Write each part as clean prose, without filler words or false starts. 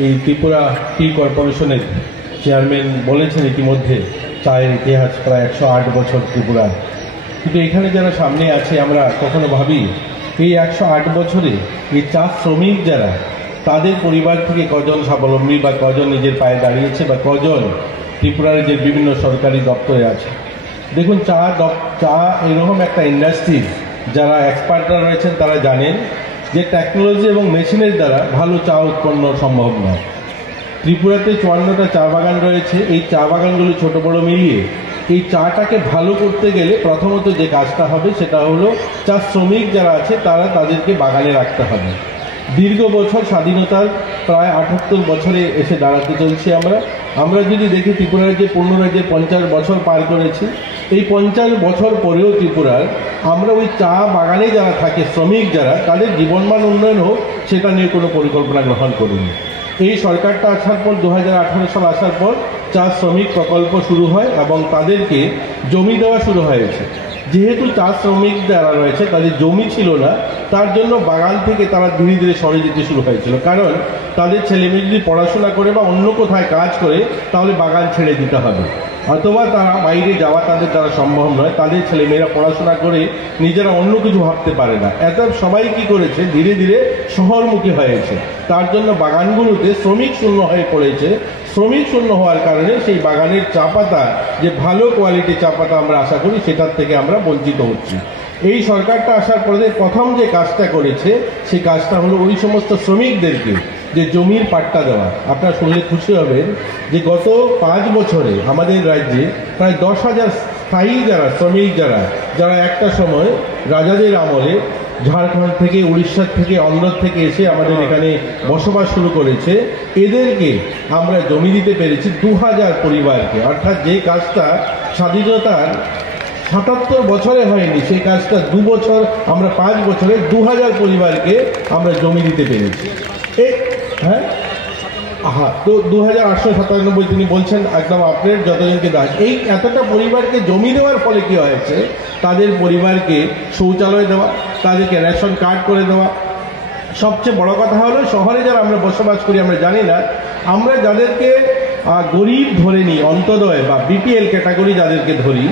এই ত্রিপুরা টি কর্পোরেশনের চেয়ারম্যান বলেছেন ইতিমধ্যে চায়ের ইতিহাস প্রায় 108 বছর ত্রিপুরার। কিন্তু এখানে যারা সামনে আছে আমরা কখনো ভাবি এই 108 বছরে এই চা শ্রমিক যারা, তাদের পরিবার থেকে কজন স্বাবলম্বী বা কজন নিজের পায়ে দাঁড়িয়েছে বা কজন ত্রিপুরার যে বিভিন্ন সরকারি দপ্তরে আছে। দেখুন, চা এরকম একটা ইন্ডাস্ট্রি, যারা এক্সপার্টরা রয়েছেন তারা জানেন যে টেকনোলজি এবং মেশিনের দ্বারা ভালো চা উৎপন্ন সম্ভব নয়। ত্রিপুরাতে 54টা চা বাগান রয়েছে। এই চা বাগানগুলো ছোট বড় মিলিয়ে এই চাটাকে ভালো করতে গেলে প্রথমত যে কাজটা হবে সেটা হলো চা শ্রমিক যারা আছে তারা তাদেরকে বাগানে রাখতে হবে। দীর্ঘ বছর স্বাধীনতার প্রায় 78 বছরে এসে দাঁড়াতে চলছি আমরা যদি দেখি ত্রিপুরার যে পূর্ণ রাজ্যে 50 বছর পার করেছি, এই 50 বছর পরেও ত্রিপুরার আমরা ওই চা বাগানে যারা থাকে শ্রমিক যারা, তাদের জীবনমান উন্নয়ন হোক সেটা নিয়ে কোনো পরিকল্পনা গ্রহণ করিনি। এই সরকারটা আসার পর 2018 সাল আসার পর চা শ্রমিক প্রকল্প শুরু হয় এবং তাদেরকে জমি দেওয়া শুরু হয়েছে। যেহেতু চা শ্রমিক যারা রয়েছে তাদের জমি ছিল না, তার জন্য বাগান থেকে তারা ধীরে ধীরে সরে যেতে শুরু হয়েছিল। কারণ তাদের ছেলেমেয়ে যদি পড়াশোনা করে বা অন্য কোথায় কাজ করে তাহলে বাগান ছেড়ে দিতে হবে, অথবা তারা বাইরে যাওয়া তাদের দ্বারা সম্ভব নয়। তাদের ছেলেমেয়েরা পড়াশোনা করে নিজেরা অন্য কিছু ভাবতে পারে না। এত সবাই কি করেছে, ধীরে ধীরে শহরমুখী হয়েছে। তার জন্য বাগানগুলোতে শ্রমিক শূন্য হয়ে পড়েছে। শ্রমিক শূন্য হওয়ার কারণে সেই বাগানের চা পাতা, যে ভালো কোয়ালিটি চা পাতা আমরা আশা করি, সেটার থেকে আমরা বঞ্চিত হচ্ছি। এই সরকারটা আসার পরে প্রথম যে কাজটা করেছে সেই কাজটা হলো ওই সমস্ত শ্রমিকদেরকে যে জমির পাট্টা দেওয়া। আপনারা শুনলে খুশি হবেন যে গত 5 বছরে আমাদের রাজ্যে প্রায় 10,000 স্থায়ী যারা শ্রমিক যারা একটা সময় রাজাদের আমলে ঝাড়খণ্ড থেকে, উড়িষ্যার থেকে, অন্ধ্র থেকে এসে আমাদের এখানে বসবাস শুরু করেছে, এদেরকে আমরা জমি দিতে পেরেছি 2000 পরিবারকে। অর্থাৎ যে কাজটা স্বাধীনতার 77 বছরে হয়নি, সেই কাজটা 2 বছর, আমরা 5 বছরে 2000 পরিবারকে আমরা জমি দিতে পেরেছি। তো 2897 তিনি বলছেন একদম আপডেট যতজনকে দাস। এই এতটা পরিবারকে জমি দেওয়ার ফলে কি হয়েছে, তাদের পরিবারকে শৌচালয় দেওয়া, তাদেরকে রেশন কার্ড করে দেওয়া। সবচেয়ে বড় কথা হলো শহরে যারা আমরা বসবাস করি আমরা জানি না, আমরা যাদেরকে গরিব ধরে নিই, অন্তোদয় বা বিপিএল ক্যাটাগরি যাদেরকে ধরি,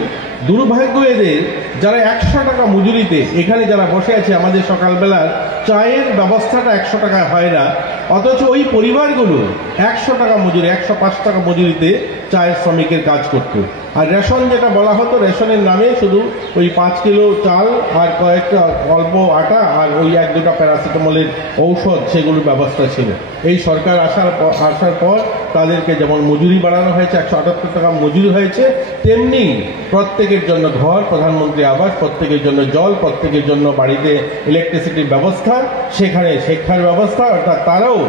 দুর্ভাগ্য এদের যারা 100 টাকা মজুরিতে এখানে যারা বসে আছে, আমাদের সকালবেলার চায়ের ব্যবস্থাটা 100 টাকা হয় না, অথচ ওই পরিবারগুলো 100 টাকা মজুরি, 105 টাকা মজুরিতে চায়ের শ্রমিকের কাজ করত। আর রেশন যেটা বলা হতো, রেশনের নামে শুধু ওই 5 কিলো চাল আর কয়েকটা অল্প আটা আর ওই 1-2টা প্যারাসিটামলের ঔষধ, সেগুলোর ব্যবস্থা ছিল। এই সরকার আসার পর তাদেরকে যেমন মজুরি বাড়ানো হয়েছে, 178 টাকা মজুরি হয়েছে, তেমনি প্রত্যেকের জন্য ঘর, প্রধানমন্ত্রী আবাস, প্রত্যেকের জন্য জল, প্রত্যেকের জন্য বাড়িতে ইলেকট্রিসিটির ব্যবস্থা, সেখানে শিক্ষার ব্যবস্থা। অর্থাৎ তারাও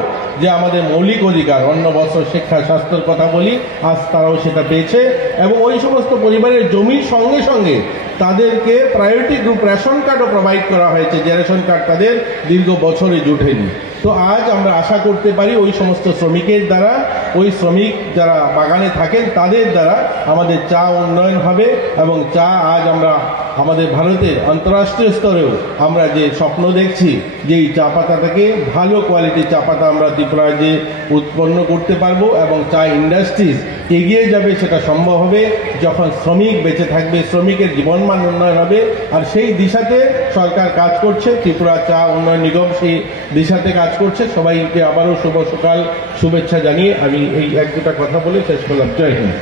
যে আমাদের মৌলিক অধিকার, অন্ন, বস্ত্র, শিক্ষা, স্বাস্থ্যের কথা বলি, আজ তারাও সেটা পেয়েছে। এবং ওই সমস্ত পরিবারের জমির সঙ্গে সঙ্গে তাদেরকে প্রায়োরিটি গ্রুপ রেশন কার্ডও প্রোভাইড করা হয়েছে, যে রেশন কার্ড তাদের দীর্ঘ বছরে জুটেনি। তো আজ আমরা আশা করতে পারি ওই সমস্ত শ্রমিকের দ্বারা, ওই শ্রমিক যারা বাগানে থাকেন তাদের দ্বারা আমাদের চা উন্নয়ন হবে। এবং চা আজ আমরা আমাদের ভারতের আন্তঃরাষ্ট্রীয় স্তরেও আমরা যে স্বপ্ন দেখছি যে এই চা পাতাটাকে ভালো কোয়ালিটির চা পাতা আমরা ত্রিপুরায় যে উৎপন্ন করতে পারবো এবং চা ইন্ডাস্ট্রিজ এগিয়ে যাবে, সেটা সম্ভব হবে যখন শ্রমিক বেঁচে থাকবে, শ্রমিকের জীবনমান উন্নয়ন হবে। আর সেই দিশাতে সরকার কাজ করছে, ত্রিপুরা চা উন্নয়ন নিগম সেই দিশাতে কাজ করছে। সবাইকে আবারও শুভ সকাল শুভেচ্ছা জানিয়ে আমি এই 1-2টা কথা বলে শেষ করলাম। জয় হিন্দ।